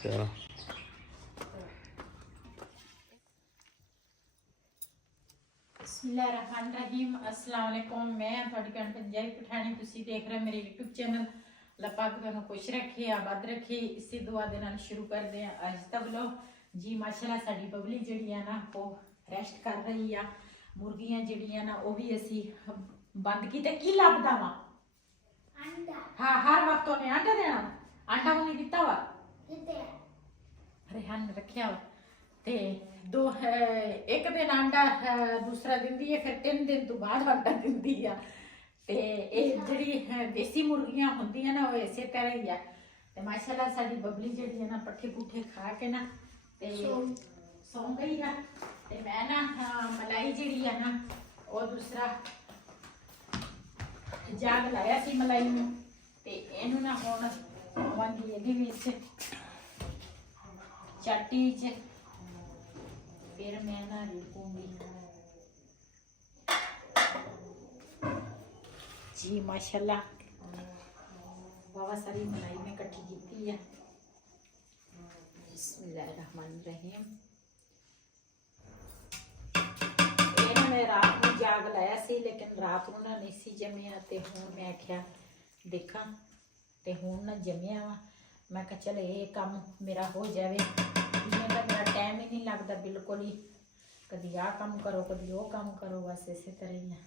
चलो बिस्मिल्लाहिर्रहमानिर्रहीम। अस्सलाम वालेकुम। मैं थोड़ी भैन पंजाबी पठानी, तुसी देख रहे मेरे यूट्यूब चैनल। अल्लाह पाक तुहानू खुश रखे, आबाद रखे, इसी दुआ दे नाल शुरू करते हैं अज दा व्लॉग। जी माशाल्लाह साडी बबली जिहड़ी है ना वो रेस्ट कर रही है। मुर्गियां जिहड़ियां ना वो भी असी बंद कीते। की लभदा वा हाँ, हर वक्त उन्हें आंडा देना। आंडा उन्हें दिता वा रेहान ने रखिया वा ते दो एक दिन आंडा दूसरा दिंदी है, फिर 3 दिन तो बाद आंडा दिंदी है। ते ये जिहड़ी देसी मुर्गियां होंदियां ना वो इसे तरह ही है। ते माशाल्लाह साडी बबली जिहड़ी है ना पट्ठे पुट्ठे खा के ना ते सौ गई है। ते मैं ना मलाई जिहड़ी है ना वो दूसरा जाग लाया सी मलाई नूं ते इहनू ना हुण पावांगी इहदे विच चाटी च, फिर मैं ना रिकूंगी। जी माशाल्लाह बहुत सारी मलाई में इकट्ठी की है। बिस्मिल्लाहिर्रहमानिर्रहीम। मैं रात में जाग लाया सी लेकिन रात को ना नहीं सी जमिया ते हुण मैं आख्या देखा ते हुण ना जमिया वा। मैं कहा चल ये काम मेरा हो जाए। इवें तो मेरा टाइम ही नहीं लगता बिल्कुल ही, कभी आ काम करो कभी वो काम करो, बस इसे तरह ही है।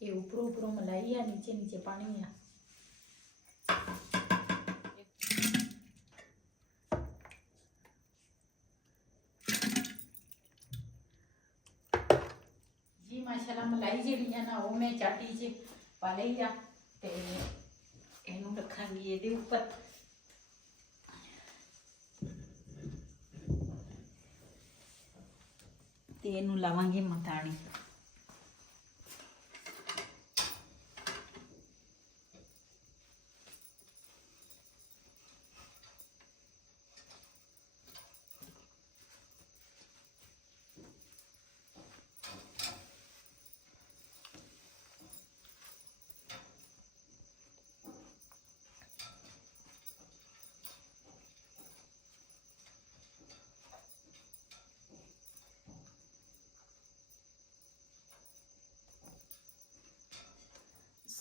ये ऊपरों ऊपरों मलाई है, नीचे नीचे पानी है। जी माशाल्लाह मलाई जिहड़ी है ना वो मैं चाटी च पा लई आ ते इहनू रखांगी इहदे उपर। ते इहनू लावांगी मताणी।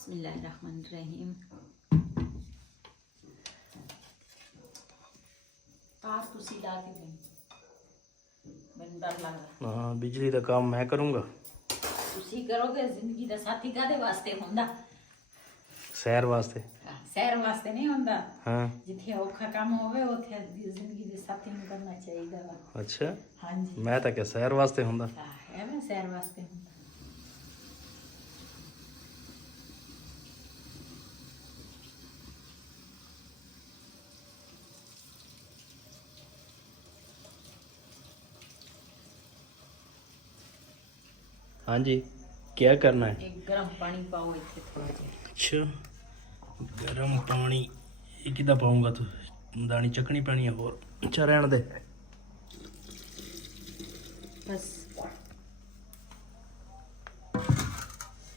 बिस्मिल्लाहिर्रहमानिर्रहीम। तार तुसी ला के दें, मैनू डर लगदा। हाँ बिजली का काम मैं करूँगा, तुसी करोगे। जिंदगी दा साथी कादे वास्ते हुंदा? सैर वास्ते। सैर वास्ते नहीं हुंदा। हाँ जिथे औखा काम होवे उथे जिंदगी दे साथी नूं करना चाहिदा वा। अच्छा, हाँ जी, मैं तो क्या सैर वास्ते हुंदा। एवें सैर वास्ते हुंदा। हाँ जी, क्या करना है? एक गर्म पानी पाओ इत्थे थोड़ा जिहा। अच्छा गर्म पानी ये किदा पाऊंगा? तो दानी चकनी पैनी है होर। अच्छा रहने दे बस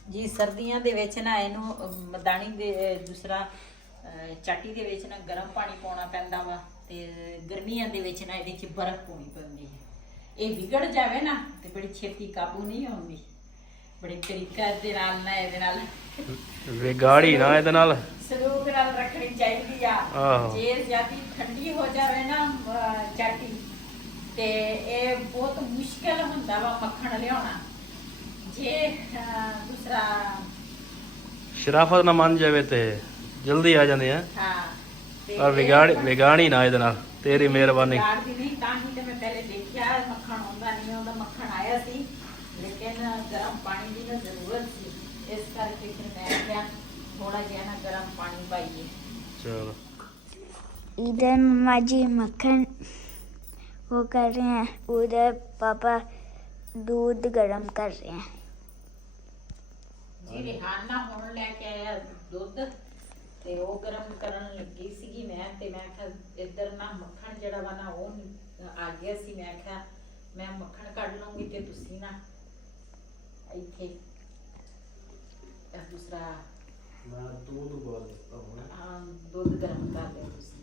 जी। सर्दियां दे विच ना इहनू मदानी दे दूसरा चाटी दे विच ना गर्म पानी पाउणा पैंदा वा ते गर्मियां दे विच ना इहदे च बर्फ पाउणी पैंदी है। ये बिगड़ जावे ना ते बड़ी छेती काबू नहीं आउंदी। बड़े तरीका दे नाल ना इहदे नाल विगाड़ी ना इहदे नाल सलूक नाल रखनी चाहिदी आ। जे ज्यादा ठंडी हो जावे ना चाटी ते ये बहुत मुश्किल हुंदा वा मक्खण लियाउणा। जे दूसरा शराफत ना मान जावे ते जल्दी आ जाते हैं। हाँ और विगाड़ी ना इहदे नाल, तेरी मेहरबानी। नहीं तां ही ते मैं पहले देखिया मक्खण आउंदा नहीं आउंदा। मक्खण आया सी लेकिन गर्म पानी की ना जरूरत सी, इस करके फिर मैं क्या थोड़ा जिहा ना गर्म पानी पाइए। चलो इधर मम्मा जी मक्खन वो कर रहे हैं, उधर पापा दूध गरम कर रहे हैं। जी रिहान ना हुण लेके आया दुध ते वो गरम करन लगी सीगी। मैं ते मैं आख्या इधर ना मक्खन जिहड़ा वा ना वो आ गया सी। मैं आख्या मैं मक्खन कढ लूंगी ते तुसी ना ਇੱਥੇ दूसरा ਮੈਂ दूध उबाल देता हूँ। हाँ दूध गर्म कर लिया तुसी।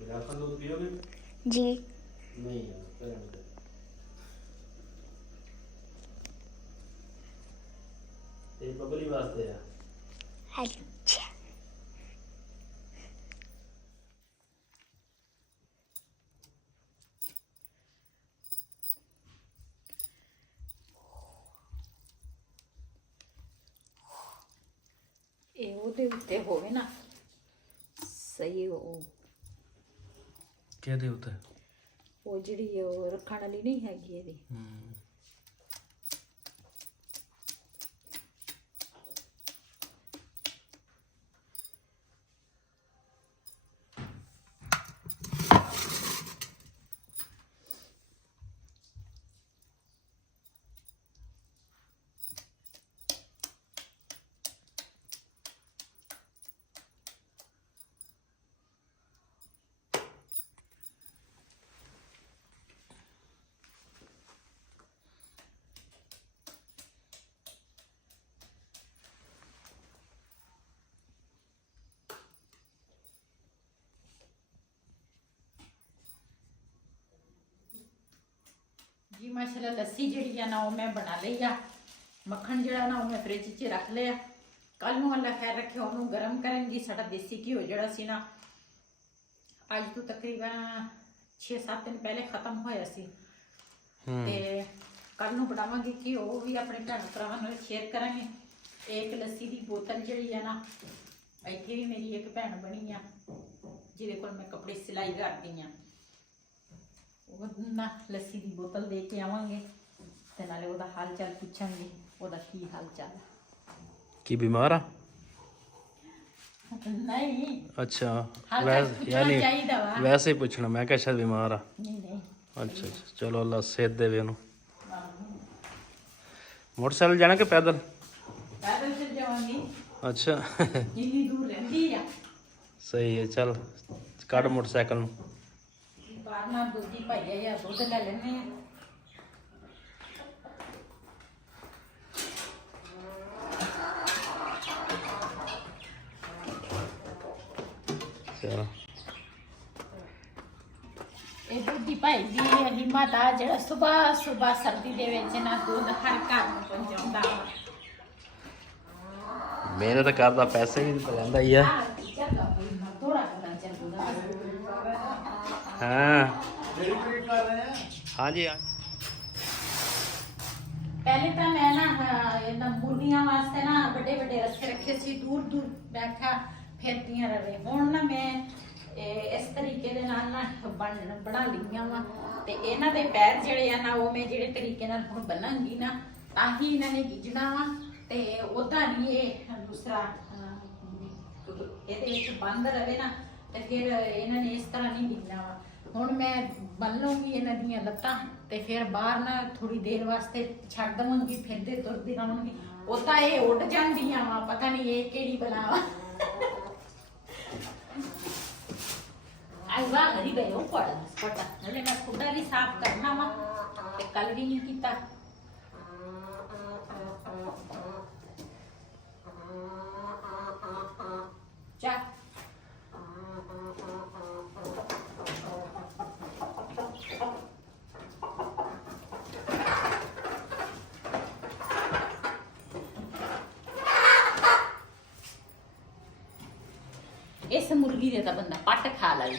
मेरा अपन दूध पियोगे? जी नहीं यार, रहने दो। ये बबली वास्ते है। अच्छा ਇਹ ਉਹਦੇ ਉੱਤੇ ਹੋਵੇ ਨਾ ਸਹੀ ਉਹ क्या दे होता है? ਉਹ ਜਿਹੜੀ ਉਹ ਰੱਖਣ ਵਾਲੀ ਨਹੀਂ ਹੈਗੀ ਇਹਦੀ। जी माशाल्लाह लस्सी ਜਿਹੜੀ ਆ ਨਾ ਉਹ ਮੈਂ ਬਣਾ ਲਈ ਆ। ਮੱਖਣ ਜਿਹੜਾ ਨਾ ਉਹ ਮੈਂ ਫ੍ਰਿਜ 'ਚ ਰੱਖ ਲਿਆ। ਕੱਲ ਨੂੰ ਅੱਲਾ ਖੈਰ ਰੱਖੇ ਉਹਨੂੰ ਗਰਮ ਕਰਾਂਗੀ। ਸਾਡਾ ਦੇਸੀ ਘਿਓ ਜਿਹੜਾ ਸੀ ਨਾ ਅੱਜ ਤੋਂ ਤਕਰੀਬਨ 6-7 ਦਿਨ ਪਹਿਲੇ ਖਤਮ ਹੋਇਆ ਸੀ ਤੇ ਕੱਲ ਨੂੰ ਬਣਾਵਾਂਗੇ ਕਿ ਉਹ ਵੀ ਆਪਣੇ ਭੈਣ ਭਰਾਵਾਂ ਨਾਲ ਸ਼ੇਅਰ ਕਰਾਂਗੇ। ਇੱਕ ਲੱਸੀ ਦੀ ਬੋਤਲ ਜਿਹੜੀ ਆ ਨਾ ਇੱਥੇ ਵੀ ਮੇਰੀ ਇੱਕ ਭੈਣ ਬਣੀ ਆ ਜਿਹਦੇ ਕੋਲ ਮੈਂ ਕੱਪੜੇ ਸਿਲਾਈ ਕਰਦੀ ਆ। ਉਹ ਨਾ ਲੱਸੀ ਦੀ ਬੋਤਲ ਦੇ ਕੇ ਆਵਾਂਗੇ ਤੇ ਨਾਲੇ ਉਹਦਾ ਹਾਲ ਚਾਲ ਪੁੱਛਾਂਗੇ ਉਹਦਾ ਕੀ ਹਾਲ ਚਾਲ ਹੈ। की बीमार आ? नहीं अच्छा हाल चाल वैसे पूछना यानी चाहिए वा। वैसे ही पूछना मैं क्या शायद बीमार आ। नहीं नहीं अच्छा अच्छा चलो अल्लाह सेहत देवे ओनू। मोटरसाइकिल जाना कि पैदल? पैदल चल जावांगी अच्छा जितनी दूर रहती है। सही है चल काट मोटरसाइकिल नू। बाहर ना दूधी पाई या दूध ले लेने हैं। चलो ਇਹ ਦੁੱਧੀ ਭਾਈ ਦੀ ਹਿੰਮਤ ਆ ਜਿਹੜਾ ਸਵੇਰ ਸਵੇਰ ਸਰਦੀ ਦੇ ਵਿੱਚ ਨਾ ਦੁੱਧ ਹਰ ਘਰ ਨੂੰ ਪਹੁੰਚਾਉਂਦਾ। मेहनत करदा पैसे भी तो लैंदा ही है। ਚੱਲ ਕੋਈ ਨਾ ਥੋੜਾ ਥੋੜਾ ਚੱਲ ਦੁੱਧ। हाँ हाँ जी हाँ ਪਹਿਲੇ ਤਾਂ ਮੈਂ ਨਾ ਇਹਨਾਂ ਮੁਰਗੀਆਂ ਵਾਸਤੇ ਨਾ ਵੱਡੇ ਵੱਡੇ ਰਸਤੇ ਰੱਖੇ ਸੀ ਦੂਰ ਦੂਰ ਬੈਠਾ ਫਿਰਦੀਆਂ ਰਵੇ। ਹੁਣ ਨਾ ਮੈਂ ਇਸ ਤਰੀਕੇ ਦੇ ਨਾਲ ਨਾ ਬਣਾ ਲਈਆਂ ਵਾ ਤੇ ਇਹਨਾਂ ਦੇ ਪੈਰ ਜਿਹੜੇ ਆ ਨਾ ਉਹ ਮੈਂ ਜਿਹੜੇ ਤਰੀਕੇ ਨਾਲ ਹੁਣ ਬਣਾਂਗੀ ਨਾ ਤਾਂ ਹੀ ਇਹਨਾਂ ਨੇ ਗਿੱਜਣਾ ਵਾ ਤੇ ਉਦਾਂ ਨਹੀਂ ਇਹ ਦੂਸਰਾ ਇਹਦੇ ਵਿੱਚ ਬੰਦ ਰਵੇ ਨਾ ਤੇ ਫਿਰ ਇਹਨਾਂ ਨੇ ਇਸ ਤਰ੍ਹਾਂ ਨਹੀਂ ਗਿੱਜਣਾ ਵਾ। ਹੁਣ ਮੈਂ ਬੰਨ ਲਊਂਗੀ ਇਹਨਾਂ ਦੀਆਂ ਲੱਤਾਂ ਤੇ ਫਿਰ ਬਾਹਰ ਨਾ ਥੋੜੀ ਦੇਰ ਵਾਸਤੇ ਛੱਡ ਦਵਾਂਗੀ ਫਿਰਦੇ ਤੁਰਦੇ ਰਹਾਂਗੀ। ਉਹ ਤਾਂ ਇਹ ਉੱਡ ਜਾਂਦੀਆਂ ਵਾ ਪਤਾ ਨਹੀਂ ਇਹ ਕਿਹੜੀ ਬਲਾ ਵਾ। ਆਈ ਵਾਹ ਘਰੀ ਗਏ ਉਹ ਪੜਾ ਨਾਲੇ ਮੈਂ ਖੁੱਡਾ ਵੀ ਸਾਫ਼ ਕਰਨਾ ਵਾ ਤੇ ਕੱਲ ਵੀ ਨਹੀਂ ਕੀਤਾ। ਚਾ ਇਸ ਮੁਰਗੀ ਦੇ ਤਾਂ ਬੰਦਾ ਪੱਟ ਖਾ ਲਵੇ।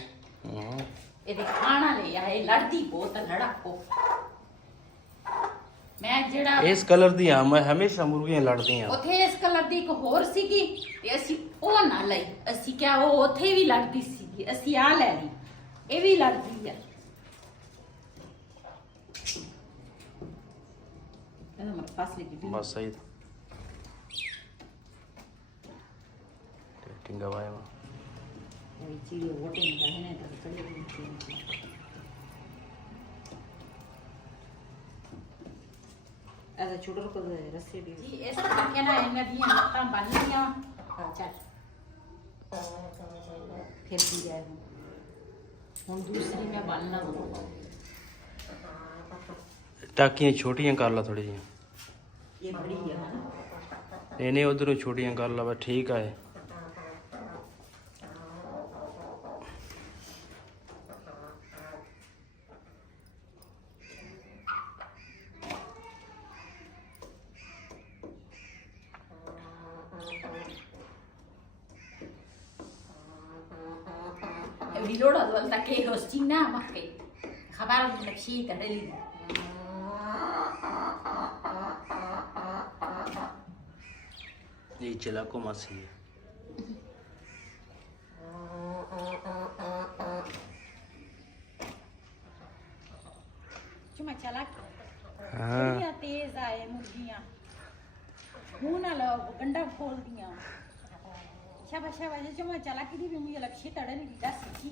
ਇਹਦੇ ਖਾਣਾ ਲੈ ਆ ਇਹ ਲੜਦੀ ਬਹੁਤ ਲੜਾਕੋ। ਮੈਂ ਜਿਹੜਾ इस कलर दी हाँ मैं हमेशा मुर्गियां लड़ती हैं। ਉੱਥੇ ਇਸ ਕਲਰ ਦੀ ਇੱਕ ਹੋਰ ਸੀਗੀ ਤੇ ਅਸੀਂ ਉਹ ਨਾ ਲਈ। ਅਸੀਂ ਕਿਹਾ ਉਹ ਉੱਥੇ ਵੀ ਲੜਦੀ ਸੀਗੀ ਅਸੀਂ ਆ ਲੈ ਲਈ ਇਹ ਵੀ ਲੜਦੀ ਆ। ਇਹਦਾ ਮਤ ਫਾਸਲੇ ਦੀ बस सही टिंगा वाया में ਇਹ ਚੀਜ਼ ਵੋਟੇ ਨਿਕਾਲੇ ਨੇ ਤਾਂ ਖੜੇ ਹੋਏ ਇਹਦਾ ਛੋਟਾ ਕੋ ਰਸਤੇ ਦੀ ਜੀ ਇਸ ਤਰੀਕੇ ਨਾਲ ਇਹਨਾਂ ਦੀਆਂ ਲੱਤਾਂ ਬੰਨ ਲਈਆਂ। ਚੱਲ ਫਿਰ ਕੀ ਜਾਏ ਹੁਣ ਦੂਸਰੀ ਮੈਂ ਬੰਨ ਲਾਂ। टाकियां छोटियां कर ला थोड़ी जी। ਇਹ ਬੜੀ ਆ ਹਨਾ। ਇਹਨੇ ਉਧਰੋਂ ਛੋਟੀਆਂ ਕਰ ਲਵਾ ਠੀਕ ਆ ਇਹ। Bilora dal da che ostina ma che khabar nafsi tadali ये चला को मासी है। cuma calak हाँ ये तेज आए मुर्गियां मुंह ना लो गंडा खोल दिया शाबाश शाबाश cuma calak ini भी मुझे लक्ष्य तड़ने की दस की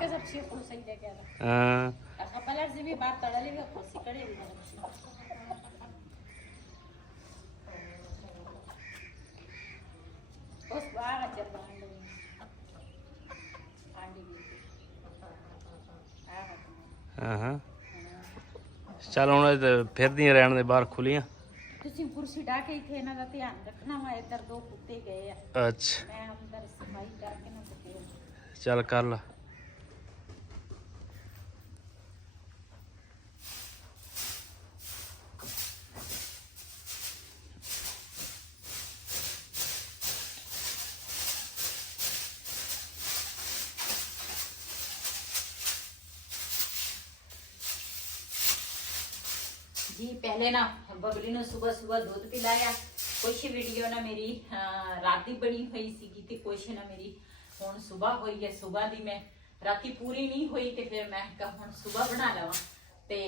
का सबसे खुश सही है क्या हाँ कपलर से भी बात तड़ले भी खुशी करे भी उस बार चल बांड आंटी हाँ हाँ चल ਹੁਣ ਫਿਰਦੀਆਂ ਰਹਿਣ ਦੇ ਬਾਹਰ ਖੁੱਲੀਆਂ। ਤੁਸੀਂ ਕੁਰਸੀ ਢਾ ਕੇ ਇੱਥੇ ਇਹਨਾਂ ਦਾ ਧਿਆਨ ਰੱਖਣਾ ਵਾ। ਇੱਧਰ ਦੋ ਕੁੱਤੇ ਗਏ ਆ ਅੱਛਾ ਮੈਂ ਅੰਦਰ ਸਫਾਈ ਕਰਕੇ ਨਾ ਕੁੱਤੇ ਚੱਲ ਕਰ ਲਾ। जी पहले ना बबली ने सुबह सुबह दूध पिलाया। कुछ वीडियो ना मेरी राती बनी हुई सी ते कुछ ना मेरी हुण सुबह हुई है। सुबह दी मैं राती पूरी नहीं हुई ते फिर मैं कहा हुण सुबह बना लवां ते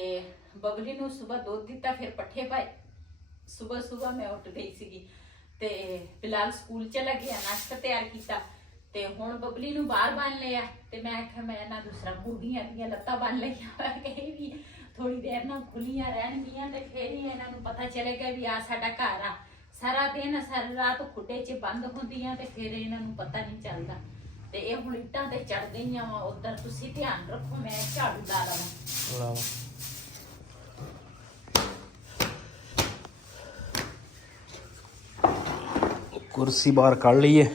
बबली नूं सुबह दूध दिता फिर पट्ठे पाए। सुबह सुबह मैं उठ गई सी ते बिलाल स्कूल चला गया नाश्ता तैयार किया ते हुण बबली नूं बाहर बन लिया ते मैं आख्या मैं ना दूसरा मुर्गियां दियां लत्तां बन लईआं कहीं भी थोड़ी देर ना खुलियां रहणगियां ते फिर ही इन्हां नूं पता चलेगा भी आ साडा घर आ। सारा दिन सारी रात खुटे च बंद होंदियां ते फिर इन्हां नूं पता नहीं चलदा ते ये हुण इट्टां ते चढ़ गईयां वा। उधर तुसीं ध्यान रखो मैं झाड़ू ला लवां। कुर्सी बाहर कढ़ ली है।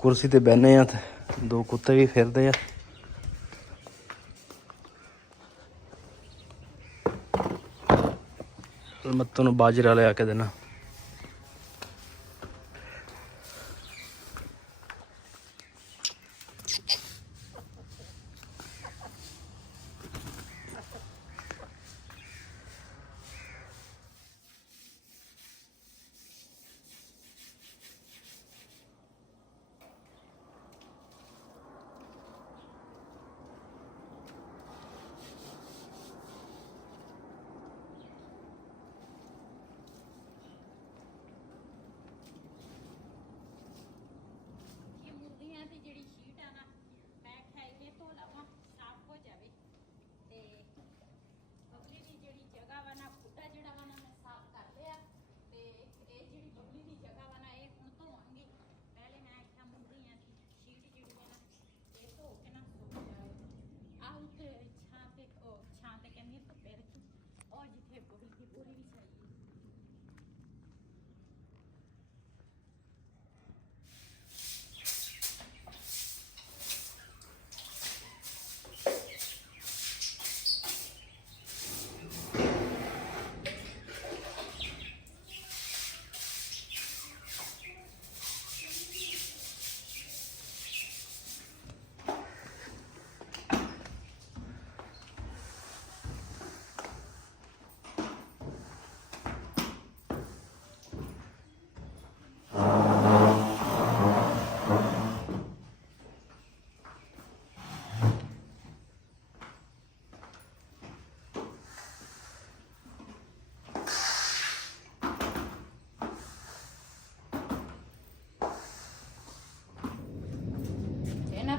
कुर्सी ते बहने आ ते दो कुत्ते भी फिरदे आ। मैं तेनों बाजरा लिया के देना।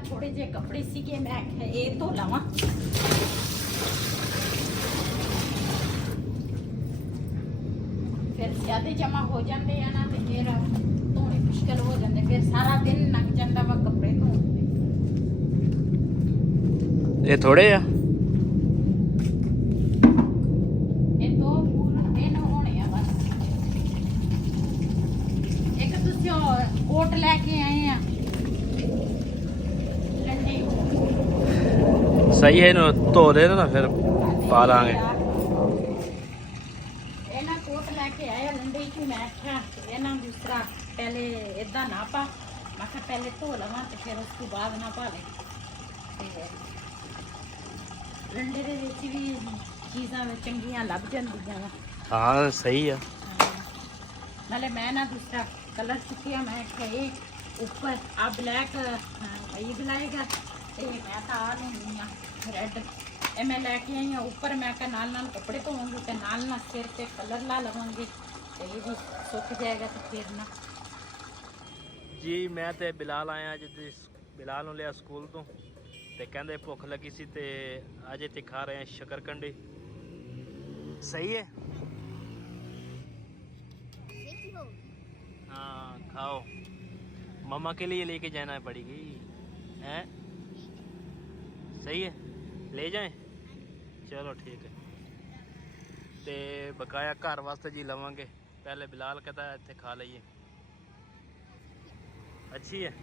थोड़े जे कपड़े सीगे मैं आख्या ये धो लवां। फिर ज्यादा जमा हो जाते हैं ना तो फिर धोने मुश्किल हो जाते फिर सारा दिन लग जाता वा कपड़े धोने। ਇਹ ਥੋੜੇ ਆ ਇਹ ਦੋ ਪੂਰਨ ਦਿਨ ਹੋਣੇ ਆ ਬਸ। ਇੱਕ ਤੁਸੀਂ ਉਹ ਕੋਟ ਲੈ ਕੇ ਆਏ ਆ ਲੰਡੀ ਸਹੀ ਹੈ, ਇਹਨੂੰ ਧੋ ਦੇ ਨਾ ਫਿਰ ਪਾ ਲਾਂਗੇ। ਇਹਨਾਂ ਕੋਟ ਲੈ ਕੇ ਆਏ ਆ ਲੰਡੀ ਚ। ਮੈਂ ਆਖਿਆ ਇਹਨਾਂ ਦੂਸਰਾ ਪਹਿਲੇ ਇਦਾਂ ਨਾ ਪਾ, ਮੈਂ ਕਿਹਾ ਪਹਿਲੇ ਧੋ ਲਵਾਂ ਤੇ ਫਿਰ ਉਸ ਤੋਂ ਬਾਅਦ ਨਾ ਪਾ ਲੈ। ਤੇ ਲੰਡੇ ਦੇ ਵਿੱਚ ਵੀ ਚੀਜ਼ਾਂ ਚੰਗੀਆਂ ਲੱਭ ਜਾਂਦੀਆਂ ਵਾ। ਹਾਂ ਸਹੀ ਆ। ਨਾਲੇ ਮੈਂ ਨਾ ਦੂਸਰਾ ਕਲਰ ਚੁੱਕਿਆ, ਮੈਂ ਕਿਹਾ ਇਹ ਉੱਪਰ ਆ ਬਲੈਕ ਇਹ ਬਲਾਏਗਾ ਤੇ ਮੈਂ ਤਾਂ ਆ ਲੈਣੀ ਆ ਰੈੱਡ। ਇਹ ਮੈਂ ਲੈ ਕੇ ਆਈ ਆ ਉੱਪਰ। ਮੈਂ ਕਿਹਾ ਨਾਲ ਨਾਲ ਕੱਪੜੇ ਧੋਵਾਂਗੀ ਤੇ ਨਾਲ ਨਾਲ ਸਿਰ ਤੇ ਕਲਰ ਲਾ ਲਵਾਂਗੀ ਤੇ ਇਹ ਵੀ ਸੁੱਕ ਜਾਏਗਾ ਤੇ ਫਿਰ ਨਾ। ਜੀ ਮੈਂ ਤੇ ਬਿਲਾਲ ਆਇਆ ਅੱਜ। ਬਿਲਾਲ ਨੂੰ ਲਿਆ ਸਕੂਲ ਤੋਂ ਤੇ ਕਹਿੰਦੇ ਭੁੱਖ ਲੱਗੀ ਸੀ ਤੇ ਅੱਜ ਇੱਥੇ ਖਾ ਰਹੇ ਆ ਸ਼ਕਰਕੰਡੀ। सही है। हाँ खाओ, मम्मा के लिए लेके जाना पड़ेगी हैं। सही है, ले जाएं। चलो ठीक है। ते बकाया घर वास्ते जी लवांगे। पहले बिलाल कहता है इत्थे खा लीए। अच्छी है।